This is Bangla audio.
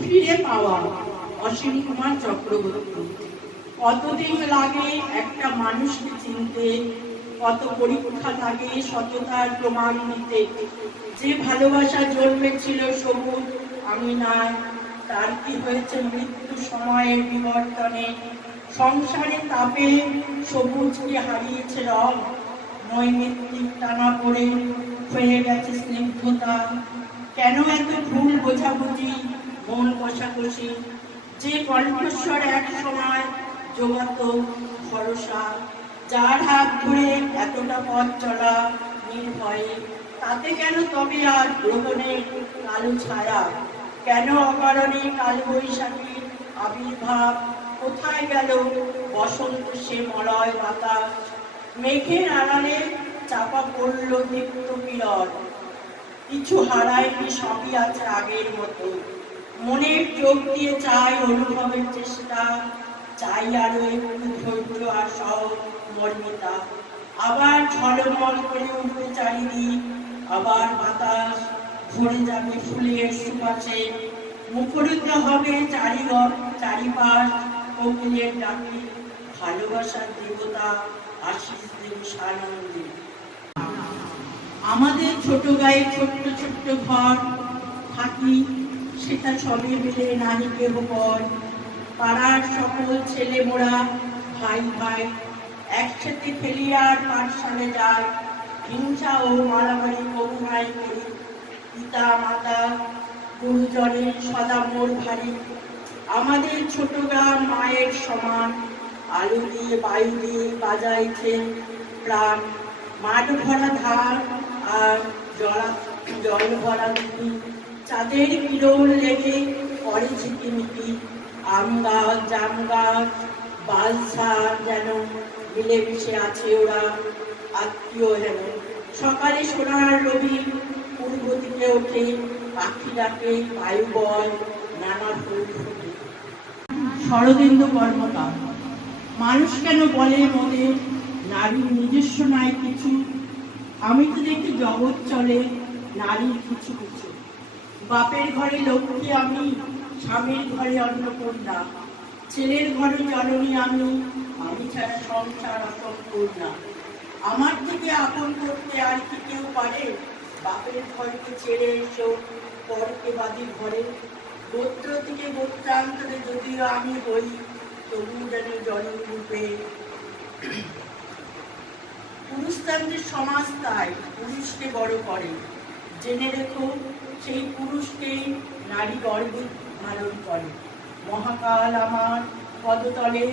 ফিরে পাওয়া অসীম কুমার চক্রবর্তী। কতদিন লাগে একটা মানুষকে চিনতে, কত পরীক্ষা লাগে সততার প্রমাণ দিতে। যে ভালোবাসা জন্মেছিল সবুজ আমি নাই, তার কি হয়েছে মৃত্যু সময়ের বিবর্তনে। সংসারে তাপে সবুজকে হারিয়েছে রং, নৈমিত্তিক টানা পড়ে হয়ে গেছে স্নিগ্ধতা। কেন এত ভুল বোঝাবুঝি, মন কষাকষি? যে কণ্ঠস্বর এক সময় জোগাত ভরসা, যার হাত ধরে এতটা পথ চলা নির্ভয়ে, তাতে কেন তবে আর গ্রহণের কালো ছায়া? কেন অকারণে কালবৈশাখীর আবির্ভাব? কোথায় গেল বসন্ত সে মলয় বাতাস? মেঘের আড়ালে চাপা পড়ল দীপ্ত কিরণ, কিছু হারায়নি, সবই আছে আগের মতো। মনের চোখ দিয়ে চাই অনুভবের চেষ্টা, চাই আরো একটু ধৈর্য আর সহমর্মিতা। আবার ঝলমল করে উঠবে চারিদিক, আবার বাতাস ভরে যাবে ফুলের সুবাসে, মুখরিত হবে চারিপাশ কোকিলের ডাকে। ভালোবাসার দেবতা আশিস দেব সানন্দে। আমাদের ছোট গায়ে ছোট্ট ছোট্ট ঘর থাকি, সেটা সবে মিলে নাহি কেহ পর। পাড়ার সকল ছেলে মোড়া ভাই ভাই একসাথে খেলি আর পাঠশালে যায়। হিংসা ও মারামারি করুণায় করি, পিতা মাতা গুরুজনের সদা মোর ভারী। আমাদের ছোট গ্রাম মায়ের সমান, আলো দিয়ে বায়ু দিয়ে বাজাইছে প্রাণ। মাঠ ভরা ধান আর জল ভরা দিদি, চাঁদের কিরণ লেগে পড়ে ঝিকিমিকি। আম গাছ জাম গাছ বালসার যেন মিলেমিশে আছে ওরা, আত্মীয় যেন। সকালে সোনার রবি পূর্ব দিকে ওঠে, পাখি ডাকে, বায়ু বয়, নানা ফুল ফুটে। শরদিন্দু কর্মকার। মানুষ কেন বলে মনে নারীর নিজস্ব নাই কিছু? আমি তো দেখি জগৎ চলে নারীর কিছু কিছু। বাপের ঘরে লক্ষ্মী আমি, স্বামীর ঘরে অন্নপূর্ণা। ছেলের ঘরে জননী আমি, আমি ছাড়া সংসার অসম্পূর্ণা। আমার থেকে আপন করতে আর কি কেউ পারে? বাপের ঘরকে ছেড়ে এসো পরকে বাদী ঘরে। গোত্র থেকে গোত্রান্তরে যদিও আমি হই, তবু যেন জননী রূপে। পুরুষতান্ত্রিক সমাজ তাই পুরুষকে বড় করে। জেনে রেখো সেই পুরুষকেই নারী গর্বে ধারণ করে। মহাকাল আমার পদতলে